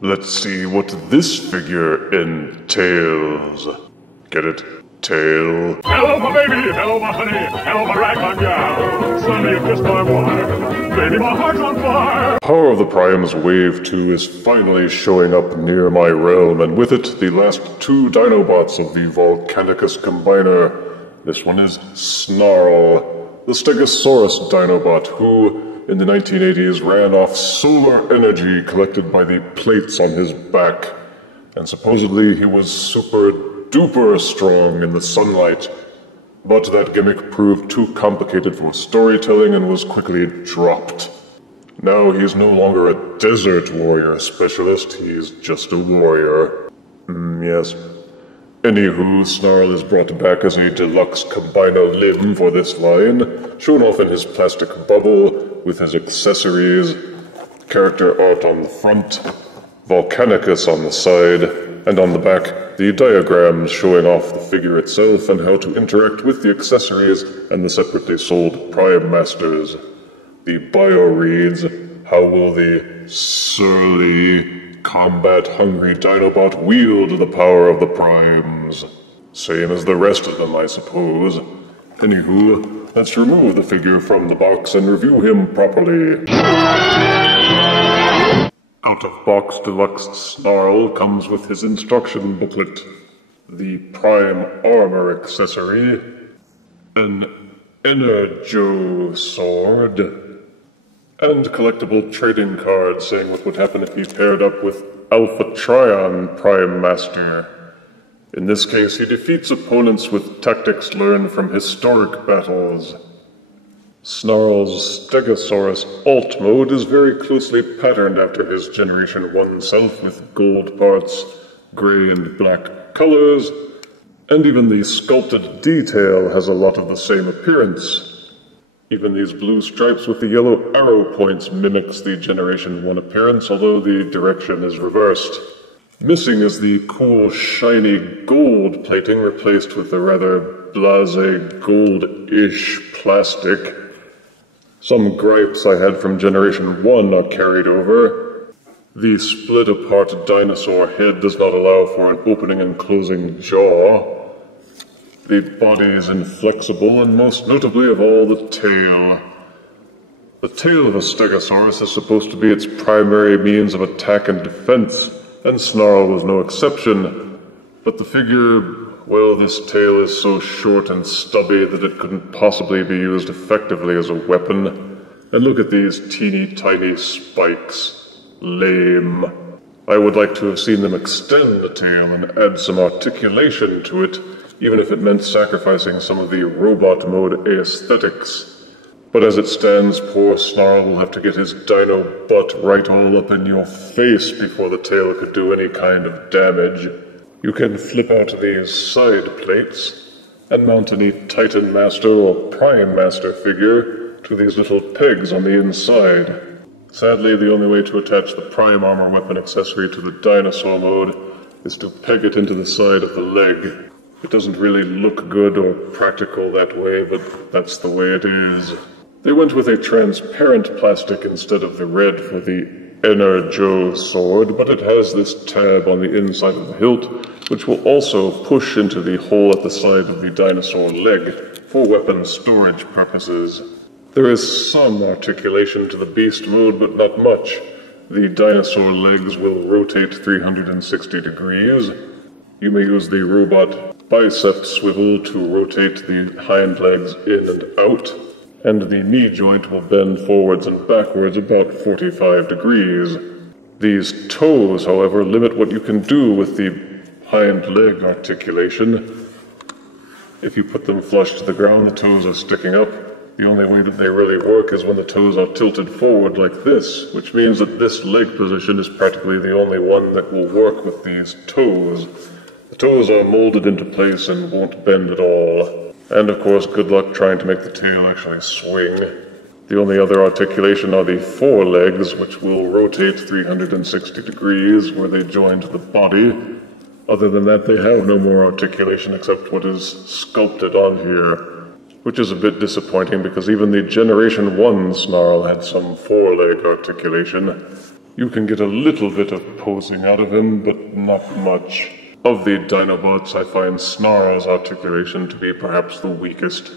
Let's see what this figure entails. Get it? Tail. Hello, my baby. Hello, my honey. Hello, my ragtime gal. Suddenly you kissed my wife. Baby, my heart's on fire. Power of the Primes Wave 2 is finally showing up near my realm, and with it, the last two Dinobots of the Volcanicus Combiner. This one is Snarl, the Stegosaurus Dinobot, who, in the 1980s, ran off solar energy collected by the plates on his back. And supposedly he was super duper strong in the sunlight, but that gimmick proved too complicated for storytelling and was quickly dropped. Now he's no longer a desert warrior specialist, he's just a warrior. Yes. Anywho, Snarl is brought back as a deluxe combiner limb for this line, shown off in his plastic bubble with his accessories, character art on the front, Volcanicus on the side, and on the back, the diagrams showing off the figure itself and how to interact with the accessories and the separately sold Prime Masters. The bio reads, how will the surly, combat-hungry Dinobot wield the power of the Primes? Same as the rest of them, I suppose. Anywho, let's remove the figure from the box and review him properly. Out-of-box Deluxe Snarl comes with his instruction booklet, the Prime Armor accessory, an Energo sword, and collectible trading cards saying what would happen if he paired up with Alpha Trion Prime Master. In this case, he defeats opponents with tactics learned from historic battles. Snarl's Stegosaurus alt mode is very closely patterned after his Generation 1 self with gold parts, grey and black colors, and even the sculpted detail has a lot of the same appearance. Even these blue stripes with the yellow arrow points mimics the Generation 1 appearance, although the direction is reversed. Missing is the cool, shiny gold plating replaced with the rather blasé gold-ish plastic. Some gripes I had from Generation 1 are carried over. The split-apart dinosaur head does not allow for an opening and closing jaw. The body is inflexible, and most notably of all, the tail. The tail of a Stegosaurus is supposed to be its primary means of attack and defense, and Snarl was no exception. But the figure, well, this tail is so short and stubby that it couldn't possibly be used effectively as a weapon. And look at these teeny tiny spikes. Lame. I would like to have seen them extend the tail and add some articulation to it, even if it meant sacrificing some of the robot mode aesthetics. But as it stands, poor Snarl will have to get his dino butt right all up in your face before the tail could do any kind of damage. You can flip out these side plates and mount any Titan Master or Prime Master figure to these little pegs on the inside. Sadly, the only way to attach the Prime Armor weapon accessory to the dinosaur mode is to peg it into the side of the leg. It doesn't really look good or practical that way, but that's the way it is. They went with a transparent plastic instead of the red for the Energo sword, but it has this tab on the inside of the hilt, which will also push into the hole at the side of the dinosaur leg for weapon storage purposes. There is some articulation to the beast mode, but not much. The dinosaur legs will rotate 360 degrees. You may use the robot bicep swivel to rotate the hind legs in and out, and the knee joint will bend forwards and backwards about 45 degrees. These toes, however, limit what you can do with the hind leg articulation. If you put them flush to the ground, the toes are sticking up. The only way that they really work is when the toes are tilted forward like this, which means that this leg position is practically the only one that will work with these toes. The toes are molded into place and won't bend at all. And of course, good luck trying to make the tail actually swing. The only other articulation are the forelegs, which will rotate 360 degrees where they join to the body. Other than that, they have no more articulation except what is sculpted on here, which is a bit disappointing because even the Generation 1 Snarl had some foreleg articulation. You can get a little bit of posing out of him, but not much. Of the Dinobots, I find Snarl's articulation to be perhaps the weakest.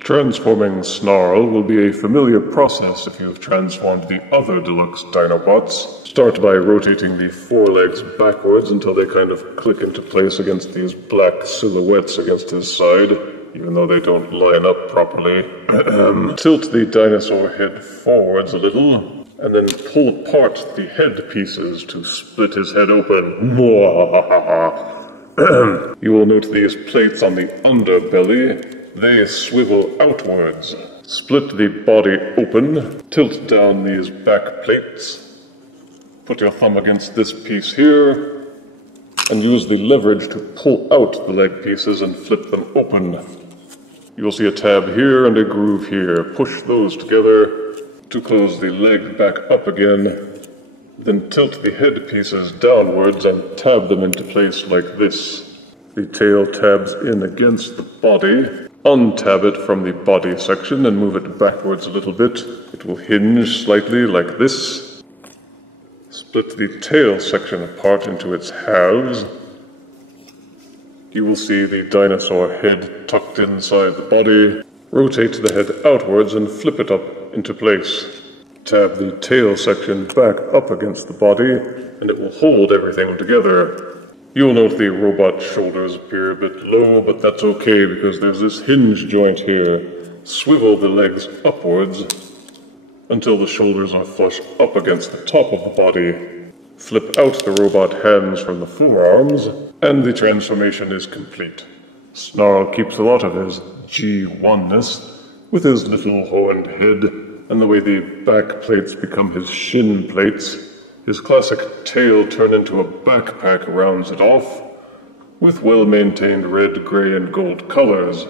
Transforming Snarl will be a familiar process if you've transformed the other Deluxe Dinobots. Start by rotating the forelegs backwards until they kind of click into place against these black silhouettes against his side, even though they don't line up properly. Tilt the dinosaur head forwards a little, and then pull apart the head pieces to split his head open. You will note these plates on the underbelly. They swivel outwards. Split the body open, tilt down these back plates, put your thumb against this piece here, and use the leverage to pull out the leg pieces and flip them open. You will see a tab here and a groove here. Push those together to close the leg back up again, then tilt the head pieces downwards and tab them into place like this. The tail tabs in against the body. Untab it from the body section and move it backwards a little bit. It will hinge slightly like this. Split the tail section apart into its halves. You will see the dinosaur head tucked inside the body. Rotate the head outwards and flip it up into place. Tab the tail section back up against the body, and it will hold everything together. You'll note the robot shoulders appear a bit low, but that's okay because there's this hinge joint here. Swivel the legs upwards until the shoulders are flush up against the top of the body. Flip out the robot hands from the forearms, and the transformation is complete. Snarl keeps a lot of his G1-ness with his little horned head, and the way the back plates become his shin plates. His classic tail turned into a backpack rounds it off, with well-maintained red, gray, and gold colors.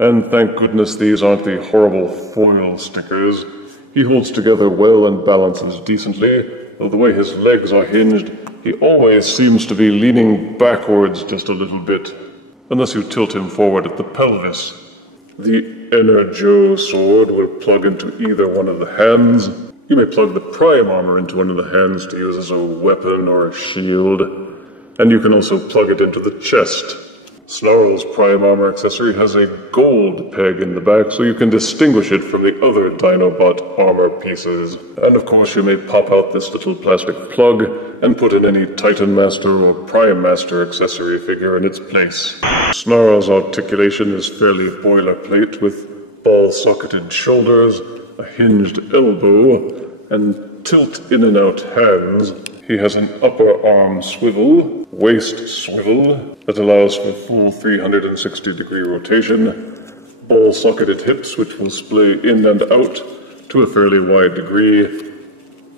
And thank goodness these aren't the horrible foil stickers. He holds together well and balances decently, though the way his legs are hinged, he always seems to be leaning backwards just a little bit, unless you tilt him forward at the pelvis. The Energo sword will plug into either one of the hands. You may plug the prime armor into one of the hands to use as a weapon or a shield, and you can also plug it into the chest. Snarl's prime armor accessory has a gold peg in the back, so you can distinguish it from the other Dinobot armor pieces. And of course you may pop out this little plastic plug and put in any Titan Master or Prime Master accessory figure in its place. Snarl's articulation is fairly boilerplate, with ball-socketed shoulders, a hinged elbow, and tilt in and out hands. He has an upper arm swivel, waist swivel, that allows for full 360-degree rotation, ball-socketed hips which will splay in and out to a fairly wide degree,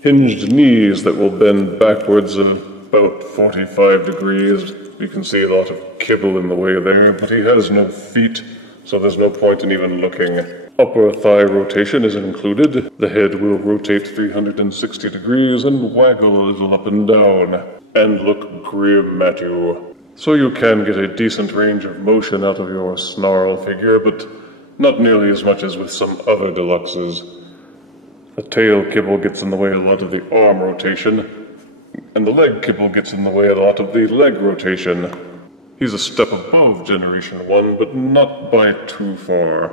hinged knees that will bend backwards about 45 degrees. You can see a lot of kibble in the way there, but he has no feet, so there's no point in even looking. Upper thigh rotation is included. The head will rotate 360 degrees and waggle a little up and down, and look grim at you. So you can get a decent range of motion out of your Snarl figure, but not nearly as much as with some other Deluxes. The tail kibble gets in the way a lot of the arm rotation, and the leg kibble gets in the way a lot of the leg rotation. He's a step above Generation 1, but not by too far.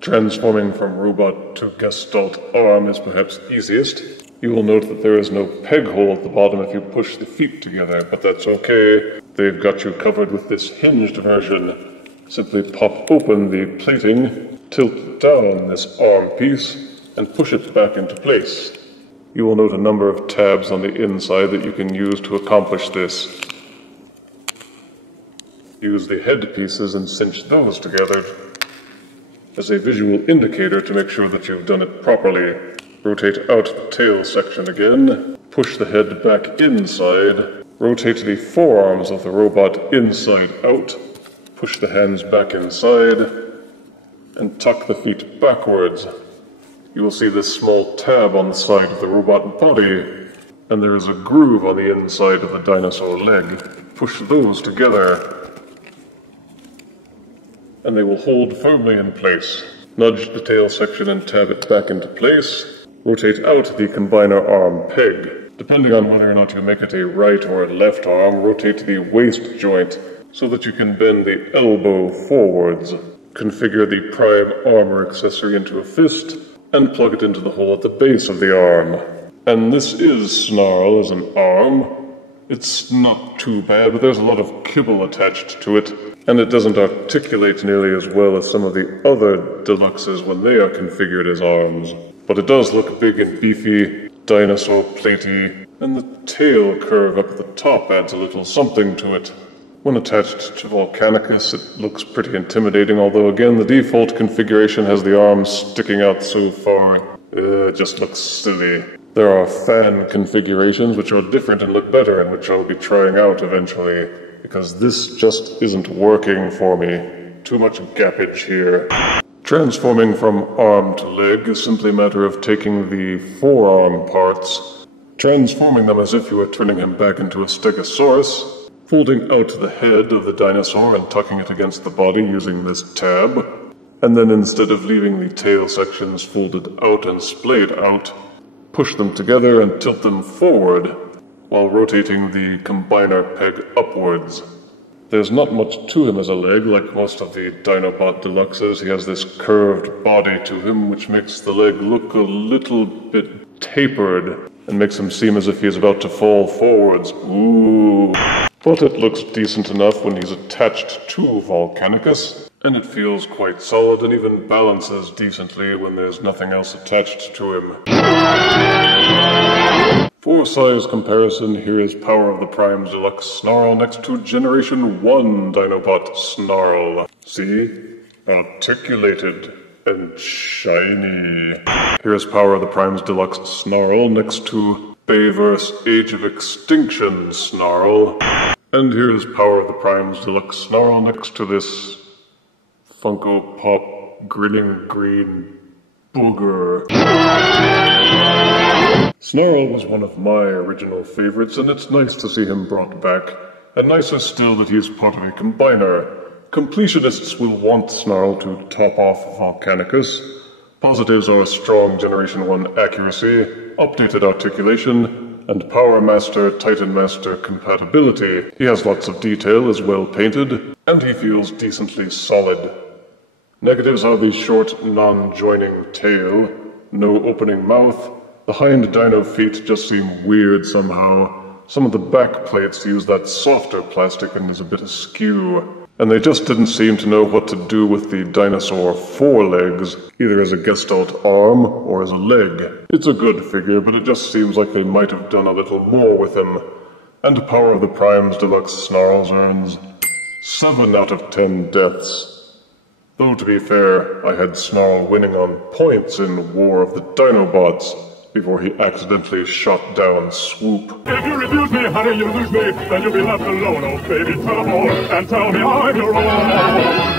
Transforming from robot to gestalt arm is perhaps easiest. You will note that there is no peg hole at the bottom if you push the feet together, but that's okay. They've got you covered with this hinged version. Simply pop open the plating, tilt down this arm piece, and push it back into place. You will note a number of tabs on the inside that you can use to accomplish this. Use the head pieces and cinch those together as a visual indicator to make sure that you've done it properly. Rotate out the tail section again, push the head back inside, rotate the forearms of the robot inside out, push the hands back inside, and tuck the feet backwards. You will see this small tab on the side of the robot body, and there is a groove on the inside of the dinosaur leg. Push those together, and they will hold firmly in place. Nudge the tail section and tab it back into place. Rotate out the combiner arm peg. Depending on whether or not you make it a right or a left arm, rotate the waist joint so that you can bend the elbow forwards. Configure the prime armor accessory into a fist, and plug it into the hole at the base of the arm. And this is Snarl as an arm. It's not too bad, but there's a lot of kibble attached to it, and it doesn't articulate nearly as well as some of the other deluxes when they are configured as arms. But it does look big and beefy, dinosaur platey, and the tail curve up at the top adds a little something to it. When attached to Volcanicus, it looks pretty intimidating, although again the default configuration has the arms sticking out so far. It just looks silly. There are fan configurations which are different and look better, and which I'll be trying out eventually, because this just isn't working for me. Too much gappage here. Transforming from arm to leg is simply a matter of taking the forearm parts, transforming them as if you were turning him back into a Stegosaurus, folding out the head of the dinosaur and tucking it against the body using this tab, and then instead of leaving the tail sections folded out and splayed out, push them together and tilt them forward while rotating the combiner peg upwards. There's not much to him as a leg. Like most of the Dinobot Deluxes, he has this curved body to him, which makes the leg look a little bit tapered and makes him seem as if he's about to fall forwards. Ooh. But it looks decent enough when he's attached to Volcanicus, and it feels quite solid and even balances decently when there's nothing else attached to him. For size comparison, here is Power of the Prime's Deluxe Snarl next to Generation 1 Dinobot Snarl. See? Articulated and shiny. Here is Power of the Prime's Deluxe Snarl next to Bayverse Age of Extinction Snarl. And here is Power of the Prime's Deluxe Snarl next to this Funko Pop grinning green booger. Snarl was one of my original favorites, and it's nice to see him brought back. And nicer still that he's part of a combiner. Completionists will want Snarl to top off Volcanicus. Positives are strong Generation 1 accuracy, updated articulation, and Power Master Titan Master compatibility. He has lots of detail, is well painted, and he feels decently solid. Negatives are the short, non-joining tail, no opening mouth. The hind dino feet just seem weird somehow. Some of the back plates use that softer plastic and is a bit askew. And they just didn't seem to know what to do with the dinosaur forelegs, either as a gestalt arm or as a leg. It's a good figure, but it just seems like they might have done a little more with him. And Power of the Prime's Deluxe Snarls earns 7 out of 10 deaths. Though to be fair, I had Snarl winning on points in War of the Dinobots, before he accidentally shot down Swoop. If you refuse me, honey, you lose me. Then you'll be left alone, oh baby, tell them all, and tell me I'm your own.